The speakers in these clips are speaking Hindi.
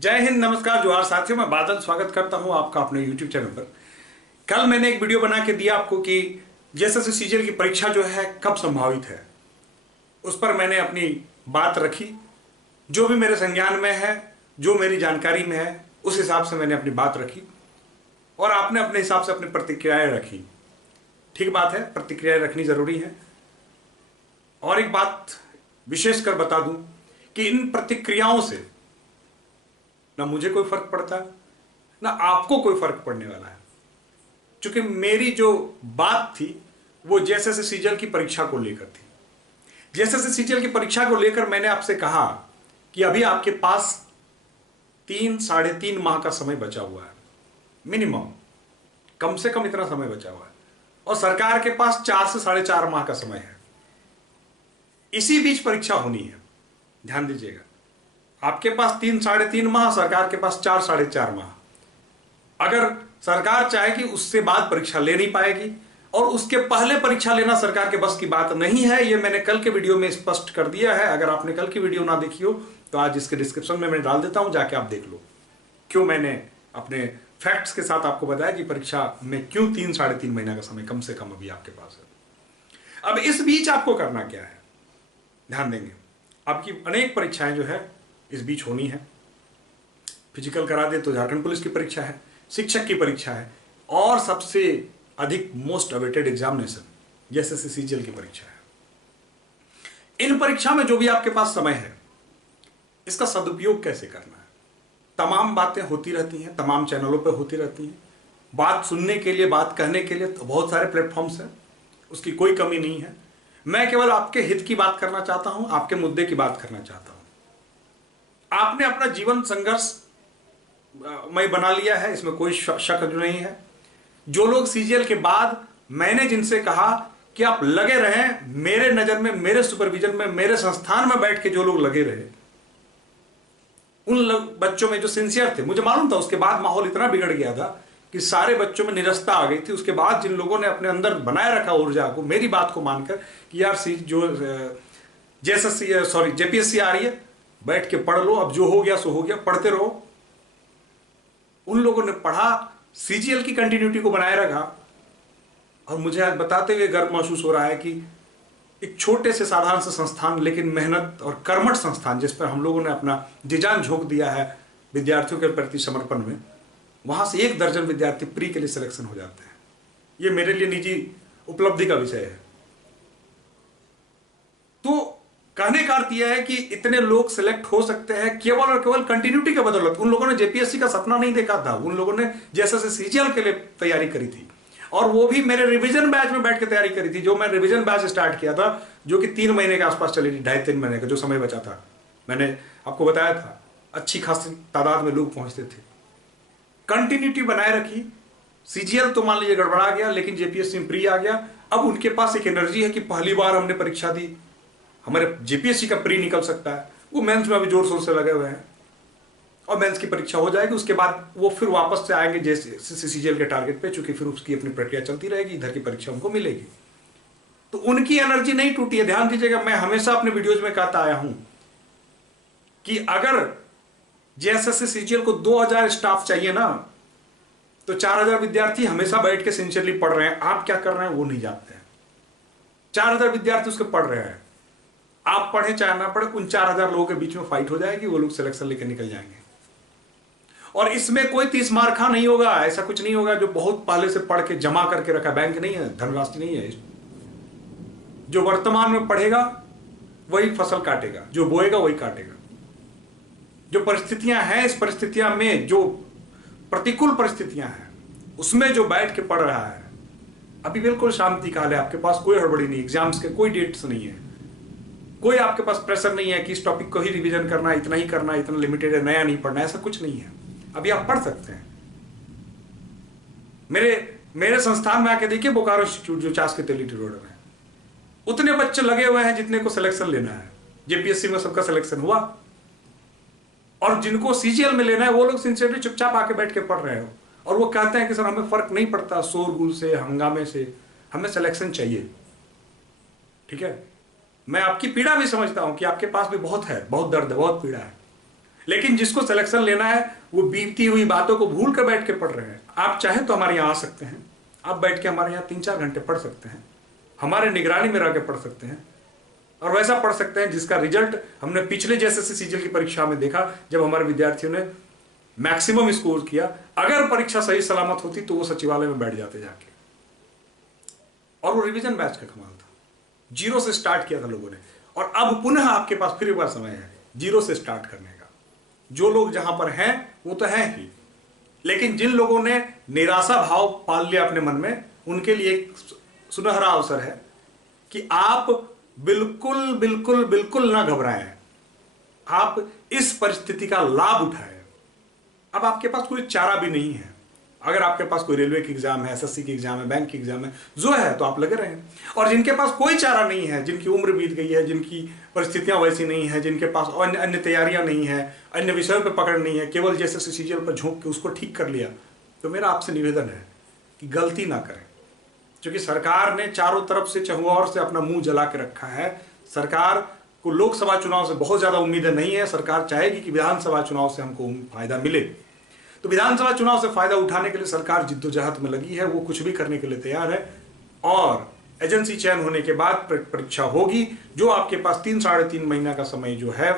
जय हिंद, नमस्कार, जोहार साथियों। मैं बादल स्वागत करता हूं आपका अपने YouTube चैनल पर। कल मैंने एक वीडियो बना के दिया आपको कि जेएसएससी सीजीएल की परीक्षा जो है कब संभावित है। उस पर मैंने अपनी बात रखी, जो भी मेरे संज्ञान में है, जो मेरी जानकारी में है, उस हिसाब से मैंने अपनी बात रखी और आपने अपने हिसाब से अपनी प्रतिक्रियाएं रखी। ठीक बात है, प्रतिक्रियाएं रखनी जरूरी है। और एक बात विशेष कर बता दूं कि इन प्रतिक्रियाओं से ना मुझे कोई फर्क पड़ता है, ना आपको कोई फर्क पड़ने वाला है। क्योंकि मेरी जो बात थी वो जेएसएससी सीजीएल की परीक्षा को लेकर थी। जेएसएससी सीजीएल की परीक्षा को लेकर मैंने आपसे कहा कि अभी आपके पास 3-3.5 माह का समय बचा हुआ है, मिनिमम, कम से कम इतना समय बचा हुआ है। और सरकार के पास 4 से 4.5 माह का समय है। इसी बीच परीक्षा होनी है, ध्यान दीजिएगा। आपके पास 3-3.5 माह, सरकार के पास 4-4.5 माह। अगर सरकार चाहे कि उससे बाद परीक्षा ले नहीं पाएगी और उसके पहले परीक्षा लेना सरकार के बस की बात नहीं है। यह मैंने कल के वीडियो में स्पष्ट कर दिया है। अगर आपने कल की वीडियो ना देखी हो तो आज इसके डिस्क्रिप्शन में मैं डाल देता हूं, जाके आप देख लो क्यों मैंने अपने फैक्ट्स के साथ आपको बताया कि परीक्षा में क्यों 3-3.5 महीना का समय कम से कम अभी आपके पास है। अब इस बीच आपको करना क्या है, ध्यान देंगे। आपकी अनेक परीक्षाएं जो है इस बीच होनी है। फिजिकल करा दे तो झारखंड पुलिस की परीक्षा है, शिक्षक की परीक्षा है और सबसे अधिक most awaited examination JSSC CGL की परीक्षा है। इन परीक्षा में जो भी आपके पास समय है, इसका सदुपयोग कैसे करना है। तमाम बातें होती रहती हैं, तमाम चैनलों पर होती रहती हैं। बात सुनने के लिए, बात कहने के लिए तो बहुत सारे प्लेटफॉर्म्स हैं, उसकी कोई कमी नहीं है। मैं केवल आपके हित की बात करना चाहता हूं, आपके मुद्दे की बात करना चाहता हूं। आपने अपना जीवन संघर्ष मैं बना लिया है, इसमें कोई शक नहीं है। जो लोग सीजीएल के बाद मैंने जिनसे कहा कि आप लगे रहें, मेरे नजर में, मेरे सुपरविजन में, मेरे संस्थान में बैठ के जो लोग लगे रहे, उन बच्चों में जो सिंसियर थे, मुझे मालूम था उसके बाद माहौल इतना बिगड़ गया था कि सारे बच्चों में निरस्ता आ गई थी। उसके बाद जिन लोगों ने अपने अंदर बनाए रखा ऊर्जा को, मेरी बात को मानकर कि यार जो जेपीएससी आ रही है, बैठ के पढ़ लो, अब जो हो गया सो हो गया, पढ़ते रहो। उन लोगों ने पढ़ा, सीजीएल की कंटिन्यूटी को बनाए रखा और मुझे आज बताते हुए गर्व महसूस हो रहा है कि एक छोटे से साधारण से संस्थान, लेकिन मेहनत और कर्मठ संस्थान, जिस पर हम लोगों ने अपना जी जान झोंक दिया है विद्यार्थियों के प्रति समर्पण में, वहां से 1 दर्जन विद्यार्थी प्री के लिए सिलेक्शन हो जाते हैं। ये मेरे लिए निजी उपलब्धि का विषय है। तो कहने का अर्थ यह है कि इतने लोग सिलेक्ट हो सकते हैं केवल और केवल कंटिन्यूटी के बदौलत। उन लोगों ने जेपीएससी का सपना नहीं देखा था, उन लोगों ने जेएसएससी सीजीएल के लिए तैयारी करी थी और वो भी मेरे रिवीजन बैच में बैठ के तैयारी करी थी। जो मैं रिवीजन बैच स्टार्ट किया था, जो कि 3 महीने के आसपास चली थी, 2.5-3 महीने का जो समय बचा था, मैंने आपको बताया था अच्छी खासी तादाद में लोग पहुंचते थे। कंटिन्यूटी बनाए रखी। सीजीएल तो मान लीजिए गड़बड़ा गया, लेकिन जेपीएससी में प्री आ गया। अब उनके पास एक एनर्जी है कि पहली बार हमने परीक्षा दी, हमारे जेपीएससी का प्री निकल सकता है। वो मेंस में अभी जोर शोर से लगे हुए हैं और मेंस की परीक्षा हो जाएगी। उसके बाद वो फिर वापस से आएंगे जेएसएससी सीजीएल के टारगेट पे, चूंकि फिर उसकी अपनी प्रक्रिया चलती रहेगी, इधर की परीक्षा उनको मिलेगी। तो उनकी एनर्जी नहीं टूटी है। ध्यान दीजिएगा, मैं हमेशा अपने वीडियोज में कहता आया हूं कि अगर जेएसएससी सीजीएल को 2000 स्टाफ चाहिए ना, तो 4000 विद्यार्थी हमेशा बैठ के सिंसियरली पढ़ रहे हैं। आप क्या कर रहे हैं वो नहीं जानते हैं। 4000 विद्यार्थी उसके पढ़ रहे हैं। आप पढ़े चाहे ना पढ़े, उन 4000 लोगों के बीच में फाइट हो जाएगी, वो लोग सिलेक्शन लेकर निकल जाएंगे। और इसमें कोई 30 मार्खा नहीं होगा, ऐसा कुछ नहीं होगा जो बहुत पहले से पढ़ के जमा करके रखा। बैंक नहीं है, धनराशि नहीं है। जो वर्तमान में पढ़ेगा वही फसल काटेगा, जो बोएगा वही काटेगा। जो परिस्थितियां हैं, इस परिस्थितियां में जो प्रतिकूल परिस्थितियां हैं, उसमें जो बैठ के पढ़ रहा है, अभी बिल्कुल शांति काल है। आपके पास कोई हड़बड़ी नहीं, एग्जाम्स के कोई डेट्स नहीं है, कोई आपके पास प्रेशर नहीं है कि इस टॉपिक को ही रिवीजन करना, इतना ही करना, इतना लिमिटेड है, नया नहीं पढ़ना, ऐसा कुछ नहीं है। अभी आप पढ़ सकते हैं। मेरे संस्थान में आके देखिए, बोकारो इंस्टीट्यूट जो चास के तेलिटी रोड में, उतने बच्चे लगे हुए हैं जितने को सिलेक्शन लेना है। जेपीएससी में सबका सिलेक्शन हुआ और जिनको सीजीएल में लेना है वो लोग सिंसियरली चुपचाप आके बैठ के पढ़ रहे हो और वो कहते हैं कि सर हमें फर्क नहीं पड़ता शोरगुल से, हंगामे से, हमें सिलेक्शन चाहिए। ठीक है, मैं आपकी पीड़ा भी समझता हूं कि आपके पास भी बहुत है, बहुत दर्द है, बहुत पीड़ा है। लेकिन जिसको सिलेक्शन लेना है वो बीती हुई बातों को भूल कर बैठ के पढ़ रहे हैं। आप चाहे तो हमारे यहाँ आ सकते हैं, आप बैठ के हमारे यहाँ 3-4 घंटे पढ़ सकते हैं, हमारे निगरानी में रह के पढ़ सकते हैं, और वैसा पढ़ सकते हैं जिसका रिजल्ट हमने पिछले जैसे सीजीएल की परीक्षा में देखा, जब हमारे विद्यार्थियों ने मैक्सिमम स्कोर किया। अगर परीक्षा सही सलामत होती तो वो सचिवालय में बैठ जाते जाके। और वो रिवीजन बैच का कमाल था, 0 से स्टार्ट किया था लोगों ने, और अब पुनः आपके पास फिर एक बार समय है 0 से स्टार्ट करने का। जो लोग जहां पर हैं वो तो हैं ही, लेकिन जिन लोगों ने निराशा भाव पाल लिया अपने मन में, उनके लिए एक सुनहरा अवसर है कि आप बिल्कुल बिल्कुल बिल्कुल ना घबराएं, आप इस परिस्थिति का लाभ उठाएं। अब आपके पास कोई चारा भी नहीं है। अगर आपके पास कोई रेलवे की एग्जाम है, एसएससी की एग्जाम है, बैंक की एग्जाम है, जो है तो आप लगे रहें। और जिनके पास कोई चारा नहीं है, जिनकी उम्र बीत गई है, जिनकी परिस्थितियां वैसी नहीं है, जिनके पास अन्य तैयारियां नहीं है, अन्य विषयों पर पकड़ नहीं है, केवल जैसे सीजीएल पर झोंक के उसको ठीक कर लिया, तो मेरा आपसे निवेदन है कि गलती ना करें। क्योंकि सरकार ने चारों तरफ से चहुओर से अपना मुंह जला के रखा है। सरकार को लोकसभा चुनाव से बहुत ज्यादा उम्मीदें नहीं है। सरकार चाहेगी कि विधानसभा चुनाव से हमको फायदा मिले, तो विधानसभा चुनाव से फायदा उठाने के लिए सरकार जिद्दोजहद में लगी है, वो कुछ भी करने के लिए तैयार है। और एजेंसी चयन होने के बाद परीक्षा होगी। जो आपके पास 3-3.5 महीना का समय जो है,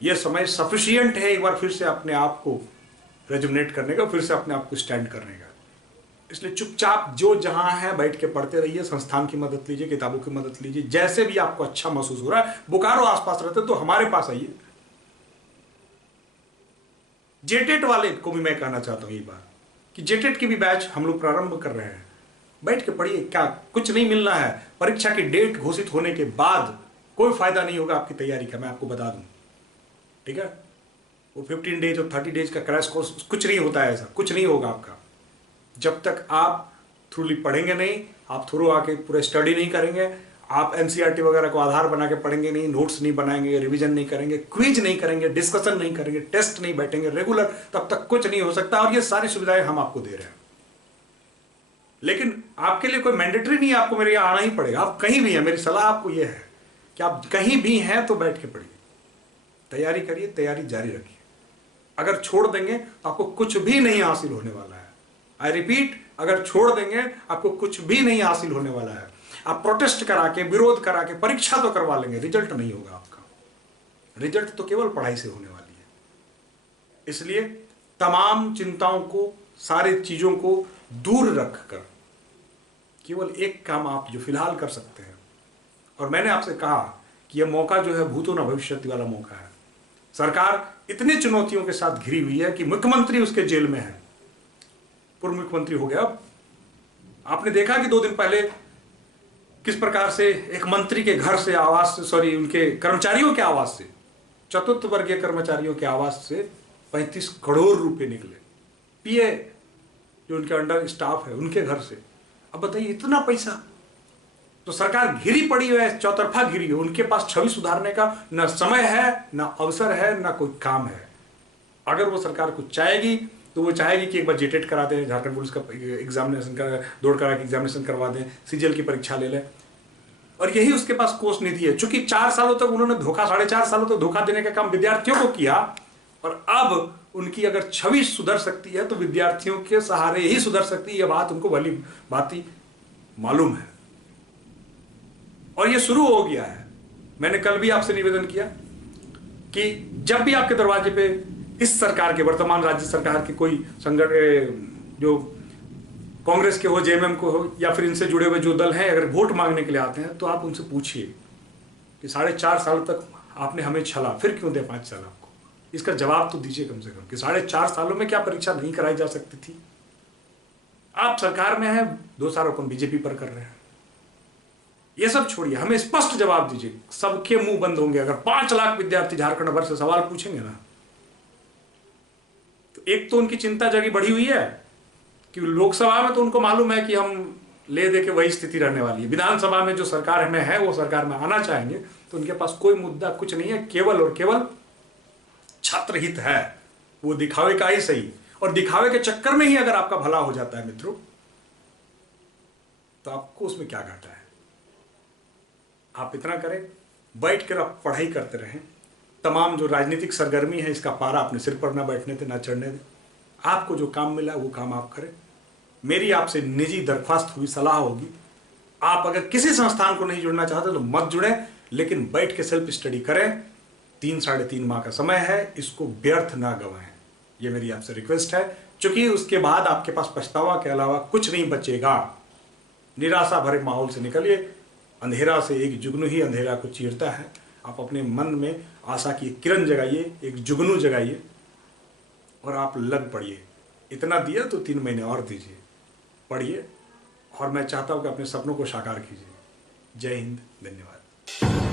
यह समय सफिशियंट है एक बार फिर से अपने आप को रेजुमिनेट करने का, फिर से अपने आप को स्टैंड करने का। इसलिए चुपचाप जो जहां है बैठ के पढ़ते रहिए, संस्थान की मदद लीजिए, किताबों की मदद लीजिए, जैसे भी आपको अच्छा महसूस हो रहा है। बोकारो आसपास रहते तो हमारे पास आइए। जेटेट वाले को भी मैं कहना चाहता हूं ये बात कि जेटेट की भी बैच हम लोग प्रारंभ कर रहे हैं। बैठ के पढ़िए, क्या कुछ नहीं मिलना है। परीक्षा की डेट घोषित होने के बाद कोई फायदा नहीं होगा आपकी तैयारी का, मैं आपको बता दूं, ठीक है। वो 15 डेज और 30 डेज का क्रैश कोर्स कुछ नहीं होता है, ऐसा कुछ नहीं होगा आपका जब तक आप थ्रूली पढ़ेंगे नहीं, आप थ्रू आके पूरा स्टडी नहीं करेंगे, आप एनसीईआरटी वगैरह को आधार बना के पढ़ेंगे नहीं, नोट्स नहीं बनाएंगे, रिवीजन नहीं करेंगे, क्विज नहीं करेंगे, डिस्कशन नहीं करेंगे, टेस्ट नहीं बैठेंगे रेगुलर, तब तक कुछ नहीं हो सकता। और ये सारी सुविधाएं हम आपको दे रहे हैं, लेकिन आपके लिए कोई मैंडेटरी नहीं है, आपको मेरे यहाँ आना ही पड़ेगा। आप कहीं भी हैं, मेरी सलाह आपको यह है कि आप कहीं भी हैं तो बैठ के पढ़िए, तैयारी करिए, तैयारी जारी रखिए। अगर छोड़ देंगे तो आपको कुछ भी नहीं हासिल होने वाला है। आई रिपीट, अगर छोड़ देंगे आपको कुछ भी नहीं हासिल होने वाला है। आप प्रोटेस्ट करा के, विरोध करा के परीक्षा तो करवा लेंगे, रिजल्ट नहीं होगा आपका। रिजल्ट तो केवल पढ़ाई से होने वाली है। इसलिए तमाम चिंताओं को, सारी चीजों को दूर रखकर केवल एक काम आप जो फिलहाल कर सकते हैं, और मैंने आपसे कहा कि यह मौका जो है भूतो न भविष्यति वाला मौका है। सरकार इतनी चुनौतियों के साथ घिरी हुई है कि मुख्यमंत्री उसके जेल में है, पूर्व मुख्यमंत्री हो गया। अब आपने देखा कि 2 दिन पहले किस प्रकार से एक मंत्री के घर से आवास, उनके कर्मचारियों के आवास से, चतुर्थ वर्गीय कर्मचारियों के आवास से 35 करोड़ रुपए निकले। पीए जो उनके अंडर स्टाफ है उनके घर से। अब बताइए, इतना पैसा। तो सरकार घिरी पड़ी है, चौतरफा घिरी है। उनके पास छवि सुधारने का न समय है, न अवसर है, न कोई काम है। अगर वो सरकार कुछ चाहेगी तो वो चाहेगी कि एक बार जेटेट करा दें, झारखंड पुलिस का एग्जामिनेशन का दौड़ करा के एग्जामिनेशन करवा दें, सीजीएल की परीक्षा ले लें। और यही उसके पास कोष निधि है। चूंकि 4 सालों तक उन्होंने धोखा, 4.5 सालों तक धोखा देने का काम विद्यार्थियों को किया, और अब उनकी अगर छवि सुधर सकती है तो विद्यार्थियों के सहारे ही सुधर सकती है। यह बात उनको भली भांति मालूम है, और यह शुरू हो गया है। मैंने कल भी आपसे निवेदन किया कि जब भी आपके दरवाजे पे इस सरकार के, वर्तमान राज्य सरकार के कोई संगठन, जो कांग्रेस के हो, जेएमएम को हो, या फिर इनसे जुड़े हुए जो दल हैं, अगर वोट मांगने के लिए आते हैं तो आप उनसे पूछिए कि 4.5 साल तक आपने हमें छला, फिर क्यों दे 5 साल आपको? इसका जवाब तो दीजिए कम से कम कि 4.5 सालों में क्या परीक्षा नहीं कराई जा सकती थी? आप सरकार में हैं, दोषारोपण बीजेपी पर कर रहे हैं। ये सब छोड़िए, हमें स्पष्ट जवाब दीजिए। सबके मुंह बंद होंगे अगर 5 लाख विद्यार्थी झारखंड भर से सवाल पूछेंगे ना। तो एक तो उनकी चिंता जगी बढ़ी हुई है कि लोकसभा में तो उनको मालूम है कि हम ले दे के वही स्थिति रहने वाली है। विधानसभा में जो सरकार में है वो सरकार में आना चाहेंगे, तो उनके पास कोई मुद्दा कुछ नहीं है, केवल और केवल छात्र हित है। वो दिखावे का ही सही, और दिखावे के चक्कर में ही अगर आपका भला हो जाता है मित्रों, तो आपको उसमें क्या घाटा है? आप इतना करें, बैठ कर आप पढ़ाई करते रहें, तमाम जो राजनीतिक सरगर्मी है इसका पारा अपने सिर पर ना बैठने दें, ना चढ़ने दें। आपको जो काम मिला वो काम आप करें। मेरी आपसे निजी दरख्वास्त हुई, सलाह होगी, आप अगर किसी संस्थान को नहीं जुड़ना चाहते तो मत जुड़ें, लेकिन बैठ के सेल्फ स्टडी करें। 3-3.5 माह का समय है, इसको व्यर्थ ना गंवाएं। ये मेरी आपसे रिक्वेस्ट है, क्योंकि उसके बाद आपके पास पछतावा के अलावा कुछ नहीं बचेगा। निराशा भरे माहौल से निकलिए। अंधेरा से एक जुगनू ही अंधेरा को चीरता है। आप अपने मन में आशा की एक किरण जगाइए, एक जुगनू जगाइए और आप लग पड़िए। इतना दिया तो 3 महीने और दीजिए, पढ़िए और मैं चाहता हूं कि अपने सपनों को साकार कीजिए। जय हिंद, धन्यवाद।